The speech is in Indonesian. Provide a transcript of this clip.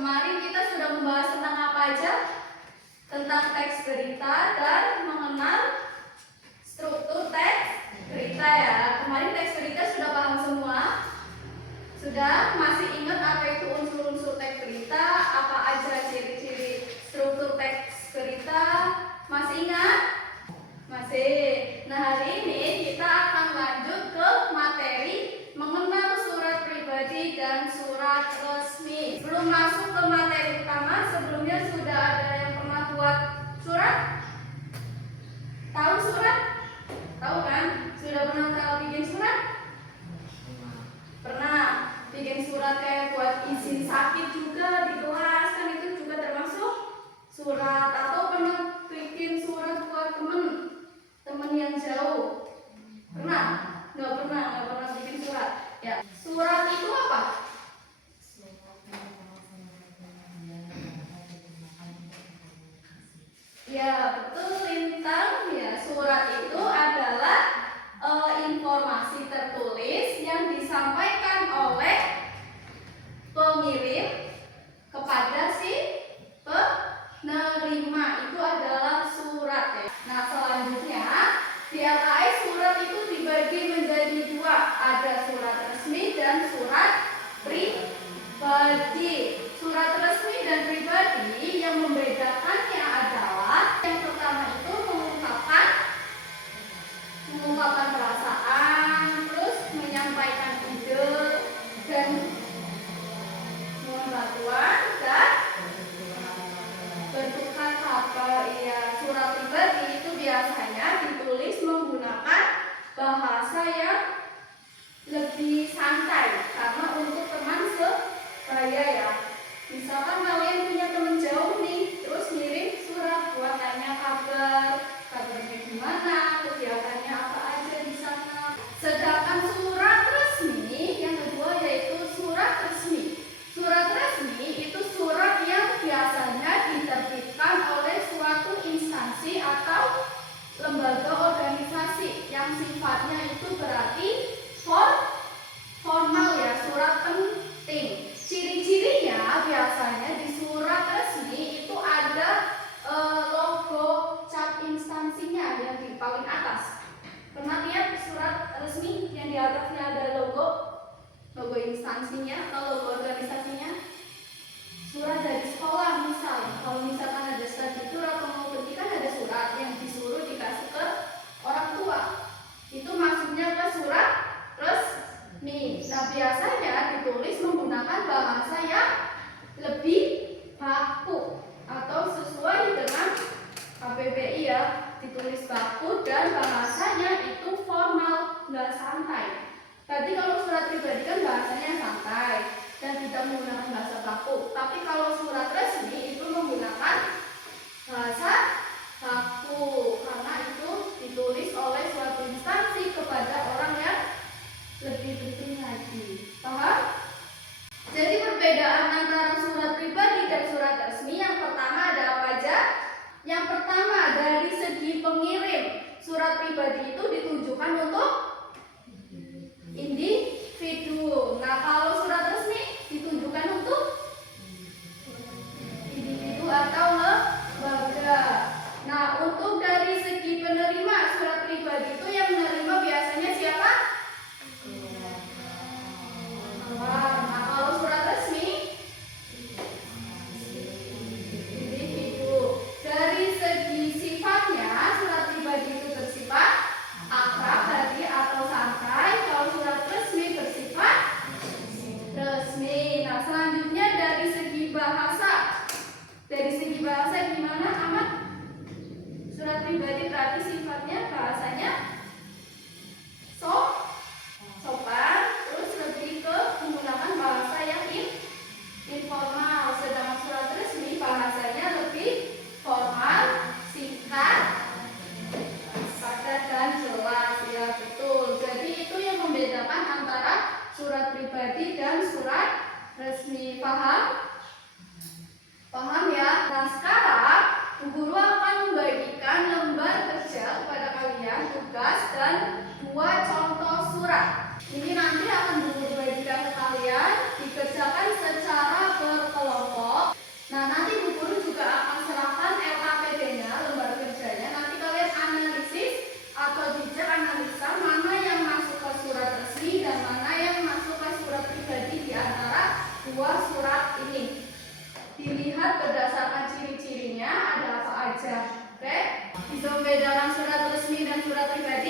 kemarin kita sudah membahas tentang apa aja? Tentang teks berita dan mengenal struktur teks berita ya. Kemarin teks berita sudah paham semua? Sudah? Masih ingat apa itu unsur-unsur teks berita? Apa aja ciri-ciri struktur teks berita? Masih ingat? Masih. Nah, hari ini kita akan lanjut ke materi mengenal surat pribadi dan surat resmi. Sebelum masuk ke materi utama, sebelumnya sudah ada yang pernah buat surat? Tahu surat? Tahu kan? Sudah pernah tahu bikin surat? Pernah. Bikin surat kayak buat izin sakit juga di kelas, kan itu juga termasuk surat. Atau pernah bikin surat buat teman yang jauh? Pernah? Nggak pernah bikin surat. Ya, surat itu apa? Ya, betul Lintang. Ya, surat itu adalah informasi tertulis yang disampaikan oleh pengirim kepada si penerima. Itu adalah surat ya. Nah, selanjutnya di LKS surat itu dibagi menjadi dua. Ada surat resmi dan surat pribadi. Surat resmi dan pribadi yang membedakannya adalah yang pertama itu mengungkapkan perasaan, terus menyampaikan ide dan mohon bantuan dan bertukar kabar. Ya, surat pribadi itu biasanya ditulis menggunakan bahasa yang lebih santai karena untuk teman sebaya ya. Misalkan kalian punya teman jauh nih, terus ngirim surat buat tanya kabarnya gimana, kegiatannya apa aja di sana. Sedangkan surat resmi yang kedua yaitu surat resmi. Surat resmi itu surat yang biasanya diterbitkan oleh suatu instansi atau lembaga organisasi yang sifatnya itu berarti formal ya, surat penting. Ciri-cirinya biasanya di surat resmi itu ada logo cap instansinya yang di paling atas. Pernah lihat surat resmi yang di atasnya ada logo instansinya atau logo organisasinya? Surat dari sekolah misal, kalau misalkan ada staditur atau mau pergi kan ada surat yang disuruh dikasih ke orang tua. Itu maksudnya ke surat resmi. Nah, biasanya ditulis menggunakan bahasa yang lebih baku atau sesuai dengan KBBI ya, ditulis baku dan bahasanya itu formal, nggak santai. Tadi kalau surat pribadi kan bahasanya santai dan tidak menggunakan bahasa baku. Tapi kalau surat resmi itu menggunakan bahasa baku karena itu ditulis oleh suatu instansi kepada orang yang lebih penting lagi. Paham? Jadi perbedaan antara surat pribadi dan surat resmi yang pertama ada apa aja? Yang pertama dari segi pengirim, surat pribadi itu ditujukan untuk individu. Nah, kalau surat resmi ditujukan untuk individu atau lembaga. Nah, untuk dari segi penerima surat pribadi itu yang menerima biasanya siapa? dua surat ini. Dilihat berdasarkan ciri-cirinya ada apa aja. Oke? Bisa membedakan surat resmi dan surat pribadi.